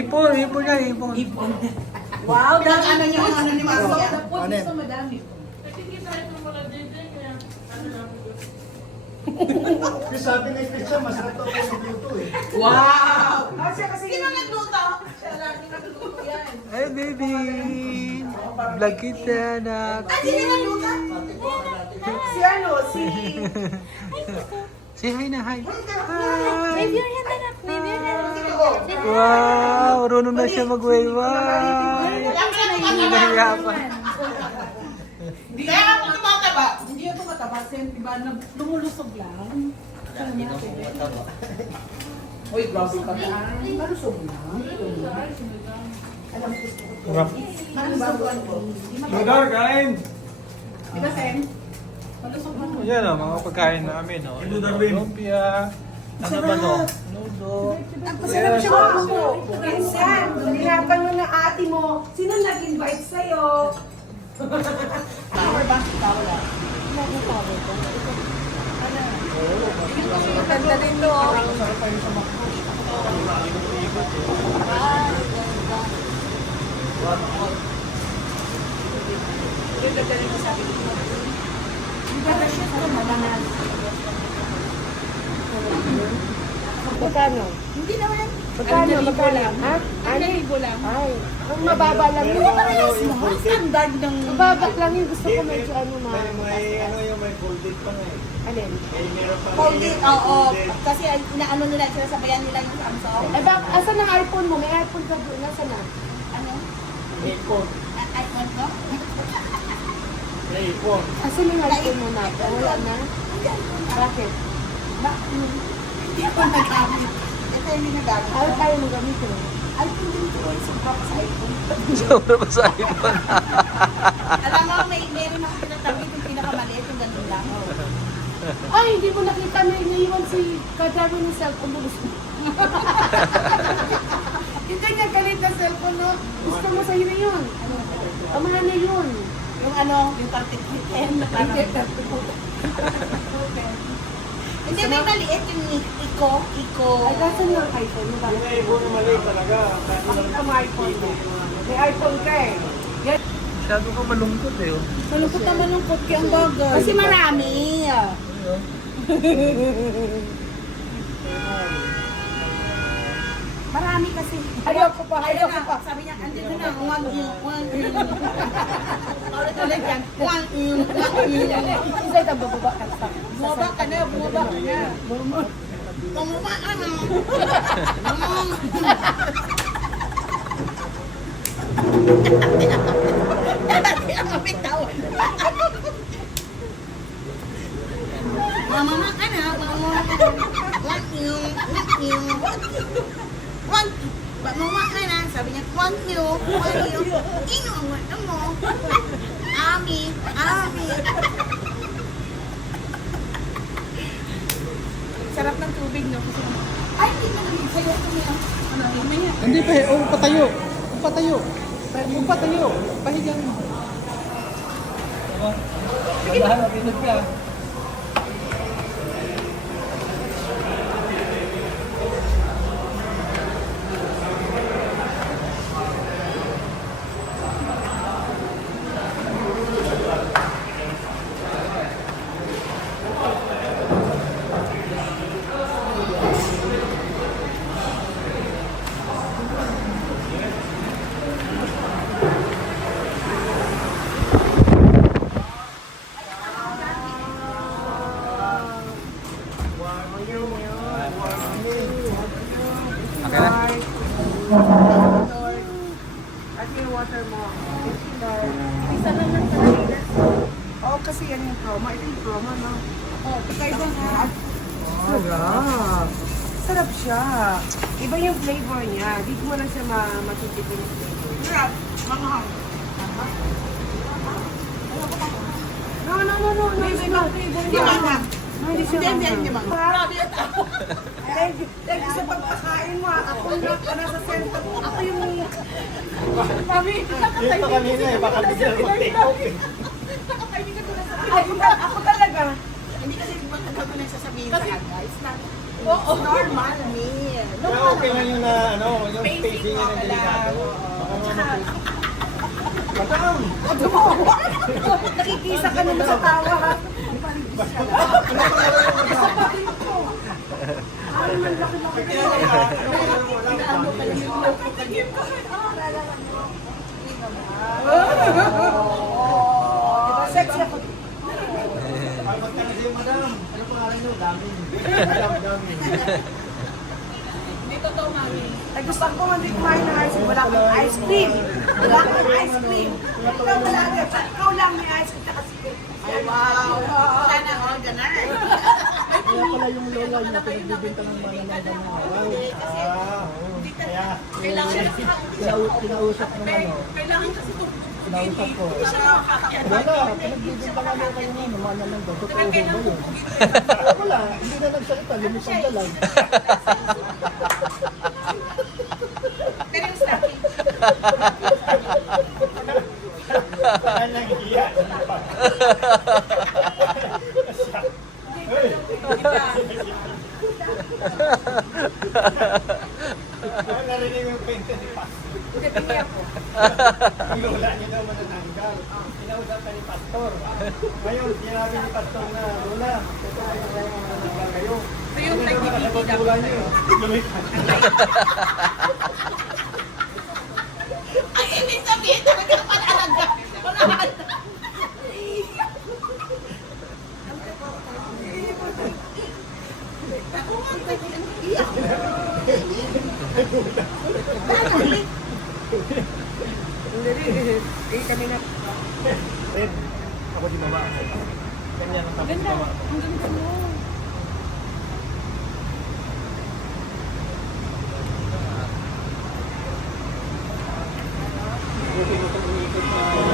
Ipon, ipon niya, ipon. Ipon. Wow, dahil ano niyo ang ano ni Maria? Tapos gusto madami. Kasi sabi ni Christian, masarap daw po magluto eh. Wow! Kasi sino nagluto? Siya lang, nagluto yan. Ay, baby! Vlog kita, anak. Ah, sino nagluto? Si ano, si... Say hi na, hi. May view yan na. May view yan na. Wow! Marunong na siya mag-wayway. Nahiya pa. Kaya ako tumataba. Hindi ako mataba. Diba, lumulusog lang. Uy, grabe ka na. Malusog lang. Malusugan ko. Lugar, kain! Diba, Sen? Malusog lang. Yan o, mga pagkain namin. Lumpia. Ano ba to? Nudo. Masarap siya ako. Minsan, hirapan mo na ate mo. Sino nag-invite sa'yo? Power ba? Power ba? Ganda din to. Magkano? Hindi naman. Magkano? Magkano? Ha? Ano yung lang? Ay, ang mababa lang yun. Standard ng... Mababa lang yun. Gusto ko medyo ano May ano yung may folded pa nga eh. Alin? May meron pa Folded, oo. Kasi inaano nila, sinasabayan nila yung Samsung. Eh bak, asan ang iPhone mo? May iPhone ka doon. Nasaan na? Ano? iPhone. iPhone ko? May iPhone. Asan yung iPhone mo na? Wala na? Bakit? Hindi ako nagamit. Ito hindi nagamit. Ayaw tayo mo gamitin. iPhone din ko. Sobra ko sa iPhone. Sobra pa sa iPhone. Alam mo, meron ako pinatabi yung pinakamaliit, yung ganun lang. Ay, hindi mo nakita. May naiwan si kadaro ng cellphone mo. Hindi niya galit na cellphone, no? Gusto mo sa'yo na yun. Amahan na yun. Yung ano, yung 3010 na parang... Hindi, may maliit yung Iko. Ay, kasan yung iPhone mo? Yung may iPhone na mali talaga. Pakita mo iPhone mo. May iPhone ka eh. Masyado ka malungkot eh. Oh. Malungkot na malungkot kaya ang bagay. Kasi marami. Marami kasi. Ayoko pa, ayoko pa. Sabi niya, andito na, one in. Ulit yan, one in. Isa ito, bababa ka sa. Bumaba ka na. Bumaba ka na. Dati ang kapitawan. Mama ka na, mama ka na. One in. Mama ka na, sabi niya, one in. Ino ang wala mo. Ami. Sarap ng tubig, no? Ay, hindi na namin sa'yo. Hindi pa, patayo. Patayo. Pahigang mo. Sige. Okay na? At yung water mo. Isa lang ng Pilipinas. Oo, kasi yan yung promo. Ito yung promo, no? Oo, kakaiba nga. Sarap. Sarap siya. Iba yung flavor niya. Dito mo lang siya matitipin yung flavor. Sarap. Manghang. No. May ibang flavor Di niya. manghang. No, hindi siya Hindi manghang. Grabe yung tao. Thank you sa pagpakain mo. Ako na nasa center. Ako yung... Mami, Dito kanina eh, baka bigyan mag-take off eh. ako talaga. Hindi kasi matagal ko nagsasabihin sa guys na Oo, normal meal. Kaya okay lang yung na, ano, yung spacing yun ang delikado. Madam! Nakikisa ka naman sa tawa, ha? Diba, sexy ako. Magkano sa'yo, madam? Ano pangalan nyo? Dami. Dami. Hindi totoo, mami. Ay, gusto ko hindi kumain ng ice cream. Wala kang ice cream. Wala kang ice cream. Ikaw talaga. Ikaw lang may ice cream. Tsaka si Ay, wow. Sana all ganun. Kaya pala yung lola yung pinagbibinta ng manananda ng araw. Kaya, Kailangan kasi kinausap ng ano, kailangan kasi kinausap ko. Wala, pinagbibinta nga lang kayo ng manananda. Totoo ba yun? Wala, hindi na nagsalita, lumisang ka lang. Pero yung stocking. Saan lang iiyak? Narinig mo yung kwento ni Pastor. Yung lola niya daw manananggal. Kinausap ni Pastor. Ngayon, sinabi ni Pastor na, Lola, totoo yung manananggal kayo. yung Nakasabot lola niyo. Lumipat. Ay, ibig sabihin, talaga pag-alaga. Wala ka. Ako nga, iyak. Eh, kami na. Red, ako di baba. Ganyan ang tapos baba. Ang ganda mo. Buti mo itong unikot na